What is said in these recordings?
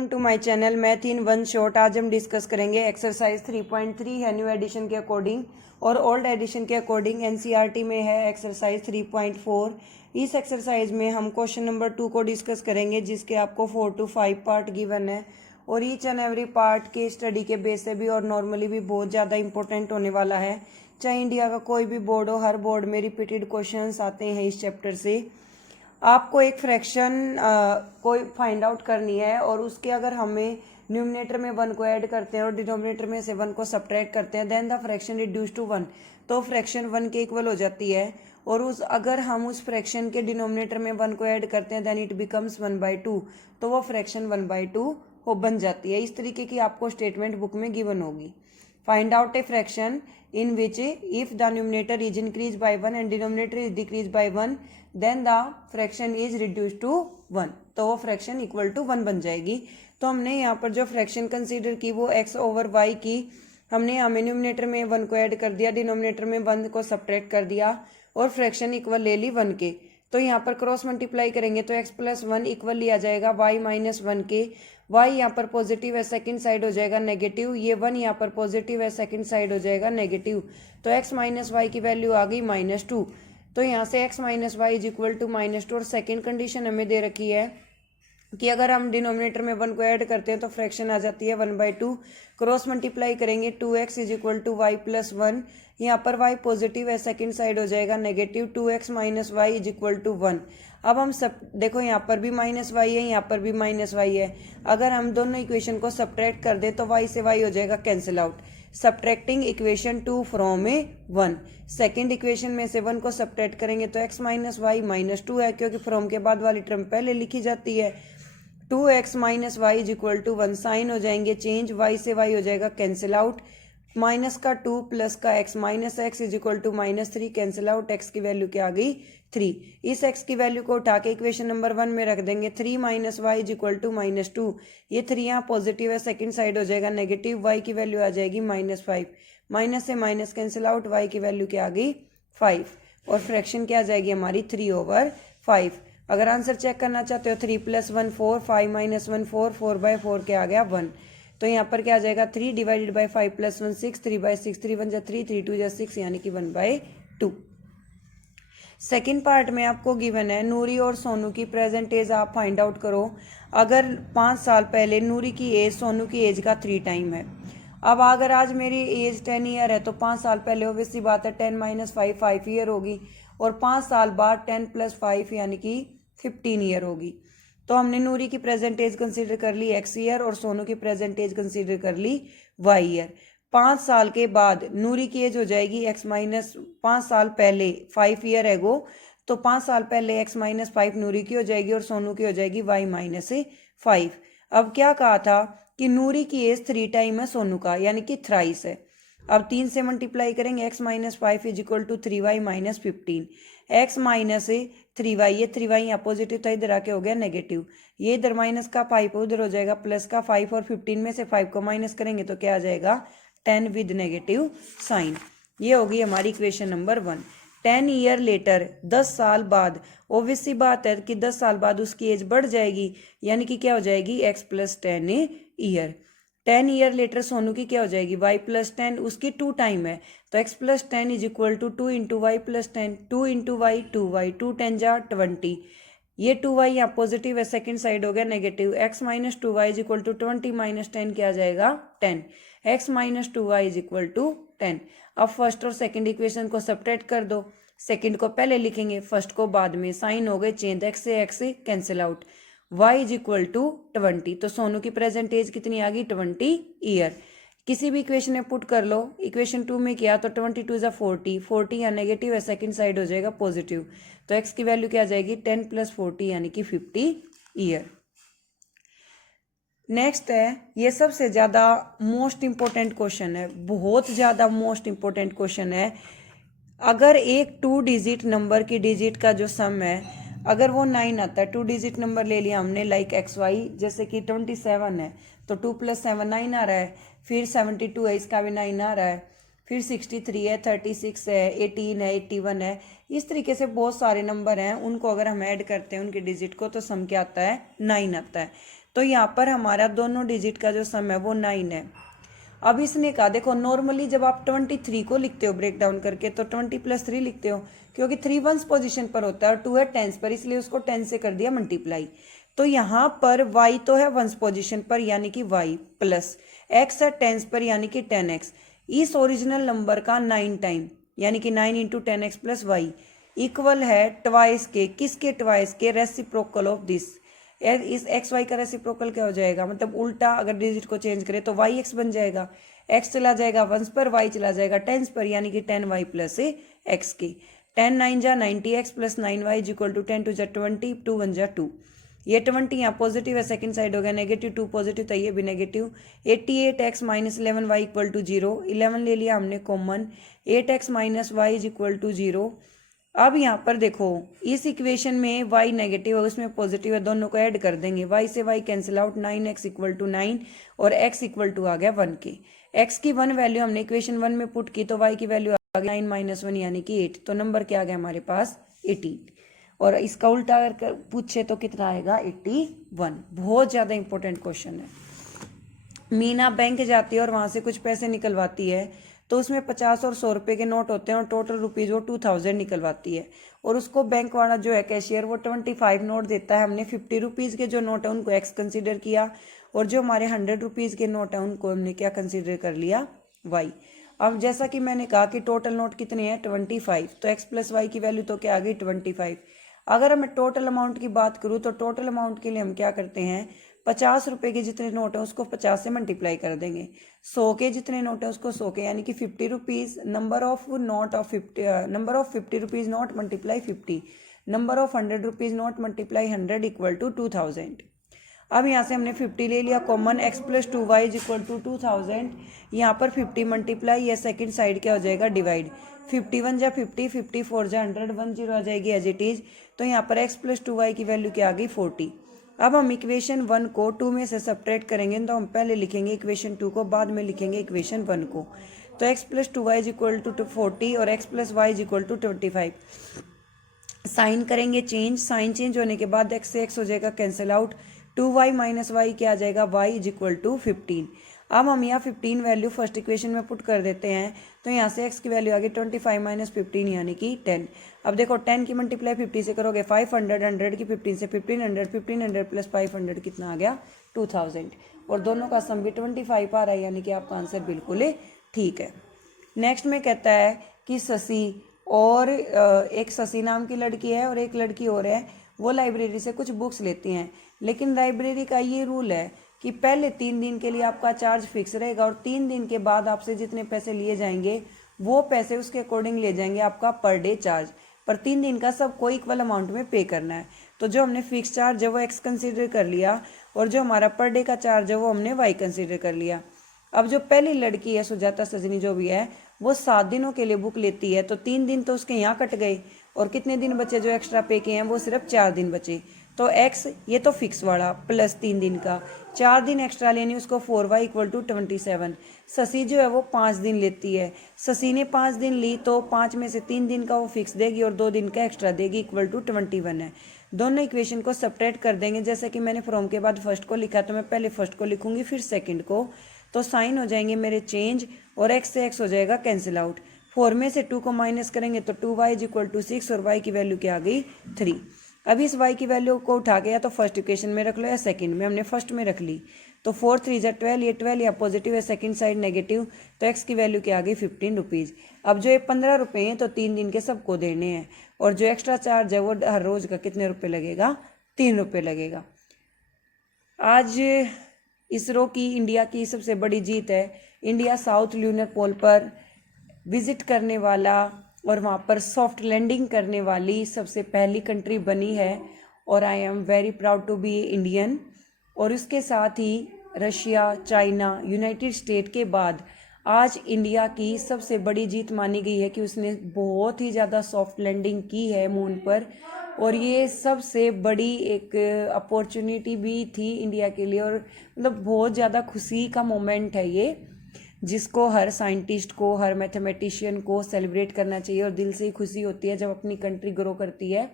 Welcome to my channel math in one shot. आज हम discuss करेंगे एक्सरसाइज 3.3 है न्यू एडिशन के अकॉर्डिंग और ओल्ड एडिशन के अकॉर्डिंग। एनसीईआरटी में है एक्सरसाइज 3.4। इस एक्सरसाइज में हम क्वेश्चन नंबर 2 को डिस्कस करेंगे जिसके आपको 4 to 5 पार्ट गिवन है और ईच एंड एवरी पार्ट के स्टडी के बेस से भी और नॉर्मली भी बहुत ज़्यादा इंपॉर्टेंट होने वाला है। चाहे इंडिया का कोई भी बोर्ड हो, हर बोर्ड में रिपीटेड क्वेश्चन आते हैं इस चैप्टर से। आपको एक फ्रैक्शन कोई फाइंड आउट करनी है और उसके अगर हमें न्यूमिनेटर में 1 को ऐड करते हैं और डिनोमिनेटर में से 1 को सब्ट्रैक्ट करते हैं then the fraction reduce to 1, तो फ्रैक्शन 1 के इक्वल हो जाती है। और अगर हम उस फ्रैक्शन के डिनोमिनेटर में 1 को ऐड करते हैं देन इट बिकम्स 1/2, तो वो फ्रैक्शन 1/2 हो बन जाती है। इस तरीके की आपको स्टेटमेंट बुक में गिवन होगी। Find out a fraction in which if the numerator is increased by 1 and denominator is decreased by 1 then the fraction is reduced to 1, तो वो फ्रैक्शन इक्वल टू 1 बन जाएगी। तो हमने यहाँ पर जो फ्रैक्शन कंसीडर की वो x/y की, हमने यहाँ में न्यूमिनेटर में 1 को ऐड कर दिया, डिनोमिनेटर में 1 को सब्ट्रैक्ट कर दिया और फ्रैक्शन इक्वल ले ली 1 के। तो यहाँ पर क्रॉस मल्टीप्लाई करेंगे तो x+1 इक्वल लिया जाएगा y-1 के। y यहाँ पर पॉजिटिव है, सेकंड साइड हो जाएगा नेगेटिव, ये 1 यहाँ पर पॉजिटिव है, सेकंड साइड हो जाएगा नेगेटिव, तो x माइनस वाई की वैल्यू आ गई -2। तो यहाँ से x minus y is equal to -2 और सेकंड कंडीशन हमें दे रखी है कि अगर हम डिनोमिनेटर में 1 को ऐड करते हैं तो फ्रैक्शन आ जाती है 1/2। क्रॉस मल्टीप्लाई करेंगे 2x is equal to y+1, यहाँ पर y पॉजिटिव है, सेकंड साइड हो जाएगा negative, 2x minus y is equal to 1। अब हम सब देखो यहाँ पर भी -y है, यहाँ पर भी -y है। अगर हम दोनों इक्वेशन को सब्ट्रैक्ट कर दे तो y से y हो जाएगा cancel out. Subtracting equation 2 from 1, second equation में से 1 को सब्ट्रैक्ट करेंगे तो x माइनस वाई -2 है क्योंकि फ्रॉम के बाद वाली टर्म पहले लिखी जाती है। 2x minus y is equal to 1, sign हो जाएंगे चेंज, y से y हो जाएगा कैंसिल आउट, माइनस का 2 प्लस का x minus x is equal to -3 cancel out, x की वैल्यू क्या आ गई 3। इस x की वैल्यू को उठा के इक्वेशन नंबर 1 में रख देंगे, 3 minus y is equal to -2, ये 3 यहाँ पॉजिटिव है, सेकंड साइड हो जाएगा नेगेटिव, y की वैल्यू आ जाएगी -5, माइनस से माइनस कैंसिल आउट, y की वैल्यू क्या आ गई 5 और फ्रैक्शन क्या आ जाएगी हमारी 3/5। अगर आंसर चेक करना चाहते हो 3 + 1 4, 5 - 1 4, 4/4 क्या आ गया 1। तो यहाँ पर क्या आ जाएगा 3 डिवाइडेड बाई 5 + 1 6, 3/6, 3 1 जा 3, 3 2 जा 6 यानी कि 1/2। सेकेंड पार्ट में आपको गिवन है नूरी और सोनू की प्रेजेंट एज आप फाइंड आउट करो। अगर 5 साल पहले नूरी की एज सोनू की एज का 3 टाइम है। अब अगर आज मेरी एज 10 ईयर है तो 5 साल पहले ओब्वियसली बात है 10 - 5 5 ईयर होगी और 5 साल बाद 10 + 5 यानी कि 15 ईयर होगी। तो हमने नूरी की प्रेजेंट एज कंसीडर कर ली x ईयर और सोनू की प्रेजेंट एज कंसीडर कर ली y ईयर। 5 साल के बाद नूरी की एज हो जाएगी -5 साल पहले 5 ईयर है वो, तो 5 साल पहले x - 5 नूरी की हो जाएगी और सोनू की हो जाएगी y - 5। अब क्या कहा था कि नूरी की एज 3 टाइम है सोनू का यानी कि थ्राइस है। अब 3 से मल्टीप्लाई करेंगे x - 5 is equal to 3y - 15, x - 3y, ये 3y यहाँ पॉजिटिव था इधर आके हो गया नेगेटिव, ये इधर माइनस का 5 उधर हो जाएगा प्लस का 5 और 15 में से 5 को माइनस करेंगे तो क्या आ जाएगा 10 विद नेगेटिव साइन। ये होगी हमारी इक्वेशन नंबर 1। 10 ईयर लेटर, 10 साल बाद, ओब्वियसली बात है कि 10 साल बाद उसकी एज बढ़ जाएगी यानी कि क्या हो जाएगी x + 10 year. 10 year later Sonu की क्या हो जाएगी y + 10, उसकी 2 टाइम है तो x + 10 is equal to 2 × y + 10, 2 × y 2y, 2 10 जा 20, ये 2y यहाँ पॉजिटिव है, सेकंड साइड हो गया negative, x - 2y is equal to 20 - 10 क्या आ जाएगा 10, x - 2y is equal to 10। अब फर्स्ट और सेकंड इक्वेशन को सब्ट्रैक्ट कर दो, सेकंड को पहले लिखेंगे फर्स्ट को बाद में, साइन हो गए चेंज, x से x cancel out, y is equal to 20। तो सोनू की प्रेजेंट एज कितनी आ गई 20 ईयर। किसी भी इक्वेशन में पुट कर लो, इक्वेशन 2 में किया तो 22 = 40, 40 यहाँ नेगेटिव है, सेकंड साइड हो जाएगा पॉजिटिव, तो x की वैल्यू क्या आ जाएगी 10 + 40 यानी कि 50 ईयर। नेक्स्ट है, ये सबसे ज़्यादा मोस्ट इंपॉर्टेंट क्वेश्चन है, बहुत ज़्यादा मोस्ट इंपॉर्टेंट क्वेश्चन है। अगर एक 2 डिजिट नंबर की डिजिट का जो सम है अगर वो 9 आता है, 2 डिजिट नंबर ले लिया हमने लाइक XY, जैसे कि 27 है तो 2 + 7 9 आ रहा है, फिर 72 है इसका भी 9 आ रहा है, फिर 63 है, 36 है, 18 है, 81 है। इस तरीके से बहुत सारे नंबर हैं, उनको अगर हम ऐड करते हैं उनके डिजिट को तो सम क्या आता है 9 आता है। तो यहाँ पर हमारा दोनों डिजिट का जो सम है वो 9 है। अब इसने कहा देखो, नॉर्मली जब आप 23 को लिखते हो ब्रेक डाउन करके तो 20+3 लिखते हो, क्योंकि 3 वंस पोजीशन पर होता है और 2 है टेंस पर, इसलिए उसको 10 से कर दिया मल्टीप्लाई। तो यहाँ पर y तो है वंस पोजीशन पर यानी कि y प्लस x है टेंस पर यानी कि 10x, इस ओरिजिनल नंबर का 9 टाइम यानी कि 9 into 10x plus y equal है ट्वाइस के, किसके ट्वाइस के, रेसिप्रोकल ऑफ दिस। इस एक्स वाई का रेसिप्रोकल क्या हो जाएगा, मतलब उल्टा अगर डिजिट को चेंज करें तो वाई एक्स बन जाएगा, एक्स चला जाएगा वंस पर, वाई चला जाएगा टेंस पर यानी कि 10y प्लस एक्स के। 10 9 जा 90x plus 9y is equal to 10 2 जा 20 2 1 जा 2। ये 20 यहाँ पॉजिटिव है, सेकंड साइड हो गया नेगेटिव, 2 पॉजिटिव तो ये भी negative. 88x minus 11y equal to 0, 11 ले लिया हमने common, 8x minus y is equal to 0। अब यहाँ पर देखो इस इक्वेशन में y नेगेटिव है उसमें पॉजिटिव है, दोनों को ऐड कर देंगे, y से y cancel out, 9x equal to 9 और x इक्वल टू आ गया 1 के। x की 1 वैल्यू हमने इक्वेशन 1 में पुट की तो y की वैल्यू आ गई 9 माइनस 1 यानी कि 8, तो नंबर क्या आ गया हमारे पास 18। और इसका उल्टा अगर पूछे तो कितना आएगा 81। बहुत ज़्यादा इंपॉर्टेंट क्वेश्चन है। मीना बैंक जाती है और वहाँ से कुछ पैसे निकलवाती है, तो उसमें 50 और 100 रुपये के नोट होते हैं और टोटल रुपीज़ वो 2000 निकलवाती है, और उसको बैंक वाला जो है कैशियर वो 25 नोट देता है। हमने 50 रुपीज़ के जो नोट है उनको एक्स कंसिडर किया, और जो हमारे 100 रुपीज़ के नोट है उनको हमने क्या कंसिडर कर लिया, वाई। अब जैसा कि मैंने कहा कि टोटल नोट कितने हैं 25, तो एक्स प्लस वाई की वैल्यू तो क्या आ गई 25। अगर मैं टोटल अमाउंट की बात करूँ तो टोटल अमाउंट के लिए हम क्या करते हैं, 50 रुपये के जितने नोट हैं उसको 50 से मल्टीप्लाई कर देंगे, 100 के जितने नोट हैं उसको 100 के यानी कि 50 rupees, number of note of 50 rupees note multiply 50, number of 100 rupees note multiply 100 equal to 2000। अब यहाँ से हमने 50 ले लिया common, x plus 2y is equal to 2000, यहाँ पर 50 मल्टीप्लाई, ये सेकंड साइड क्या हो जाएगा डिवाइड, 51 जा 50, 54 जा 100, 10 आ जाएगी एज इट इज़। तो यहाँ पर x प्लस 2y की वैल्यू क्या आ गई 40। अब हम इक्वेशन 1 को 2 में से सब्ट्रैक्ट करेंगे, तो हम पहले लिखेंगे इक्वेशन 2 को, बाद में लिखेंगे इक्वेशन 1 को। तो x plus 2y is equal to 40 और x plus y is equal to 25। Sign करेंगे चेंज, साइन चेंज होने के बाद x से x हो जाएगा cancel out, 2y minus Y क्या आ जाएगा, y इज इक्वल टू 15। अब हम यहाँ 15 वैल्यू फर्स्ट इक्वेशन में पुट कर देते हैं, तो यहाँ से x की वैल्यू आ गई 25 माइनस 15 यानी कि 10। अब देखो 10 की मल्टीप्लाई 50 से करोगे 500, 100 की 15 से 1500, 1500 प्लस 500 कितना आ गया 2000, और दोनों का सम भी 25 आ रहा है, यानी कि आपका आंसर बिल्कुल ही ठीक है। नेक्स्ट में कहता है कि शशि और एक शशि नाम की लड़की है और एक लड़की और है, वो लाइब्रेरी से कुछ बुक्स लेती हैं, लेकिन लाइब्रेरी का ये रूल है कि पहले 3 दिन के लिए आपका चार्ज फिक्स रहेगा और 3 दिन के बाद आपसे जितने पैसे लिए जाएंगे वो पैसे उसके अकॉर्डिंग ले जाएंगे आपका पर डे चार्ज, पर 3 दिन का सबको इक्वल अमाउंट में पे करना है। तो जो हमने फिक्स चार्ज है वो एक्स कंसिडर कर लिया, और जो हमारा पर डे का चार्ज है वो हमने वाई कंसिडर कर लिया। अब जो पहली लड़की है सुजाता सजनी जो भी है, वो 7 दिनों के लिए बुक लेती है, तो 3 दिन तो उसके यहाँ कट गए, और कितने दिन बचे जो एक्स्ट्रा पे किए हैं, वो सिर्फ 4 दिन बचे। तो x ये तो फिक्स वाला प्लस 3 दिन का, 4 दिन एक्स्ट्रा लेनी उसको 4y इक्वल टू 27। शशि जो है वो 5 दिन लेती है, शशि ने 5 दिन ली तो 5 में से 3 दिन का वो फिक्स देगी और 2 दिन का एक्स्ट्रा देगी, इक्वल टू 21 है। दोनों इक्वेशन को सपरेट कर देंगे, जैसे कि मैंने फ्रॉम के बाद फर्स्ट को लिखा, तो मैं पहले फर्स्ट को लिखूंगी फिर सेकंड को, तो साइन हो जाएंगे मेरे चेंज और x से x हो जाएगा कैंसिल आउट। 4 में से 2 को माइनस करेंगे तो 2y इज इक्वल टू 6 और y की वैल्यू क्या आ गई 3। अब इस y की वैल्यू को उठा के या तो फर्स्ट इक्वेशन में रख लो या सेकंड में, हमने फर्स्ट में रख ली, तो 4 3 जा 12, ये 12 या पॉजिटिव है सेकंड साइड नेगेटिव, तो x की वैल्यू क्या आ गई 15 रुपीज़। अब जो ये 15 रुपये हैं तो 3 दिन के सबको देने हैं, और जो एक्स्ट्रा चार्ज है वो हर रोज का कितने रुपये लगेगा 3 रुपये लगेगा। आज इसरो की इंडिया की सबसे बड़ी जीत है, इंडिया साउथ ल्यूनर पोल पर विजिट करने वाला और वहाँ पर सॉफ्ट लैंडिंग करने वाली सबसे पहली कंट्री बनी है, और I am very proud to be Indian. और उसके साथ ही रशिया, चाइना, यूनाइटेड स्टेट के बाद आज इंडिया की सबसे बड़ी जीत मानी गई है कि उसने बहुत ही ज़्यादा सॉफ्ट लैंडिंग की है मून पर, और ये सबसे बड़ी एक अपॉर्चुनिटी भी थी इंडिया के लिए, और मतलब बहुत ज़्यादा खुशी का मोमेंट है ये, जिसको हर साइंटिस्ट को, हर मैथमेटिशियन को सेलिब्रेट करना चाहिए, और दिल से ही खुशी होती है जब अपनी कंट्री ग्रो करती है।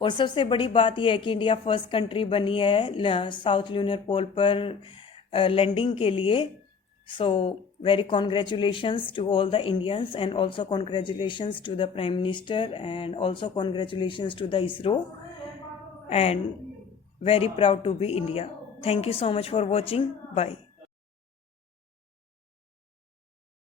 और सबसे बड़ी बात यह है कि इंडिया फर्स्ट कंट्री बनी है साउथ लूनर पोल पर लैंडिंग के लिए। So very congratulations to all the Indians and also congratulations to the prime minister and also congratulations to the ISRO and very proud to be India. Thank you so much for watching. Bye.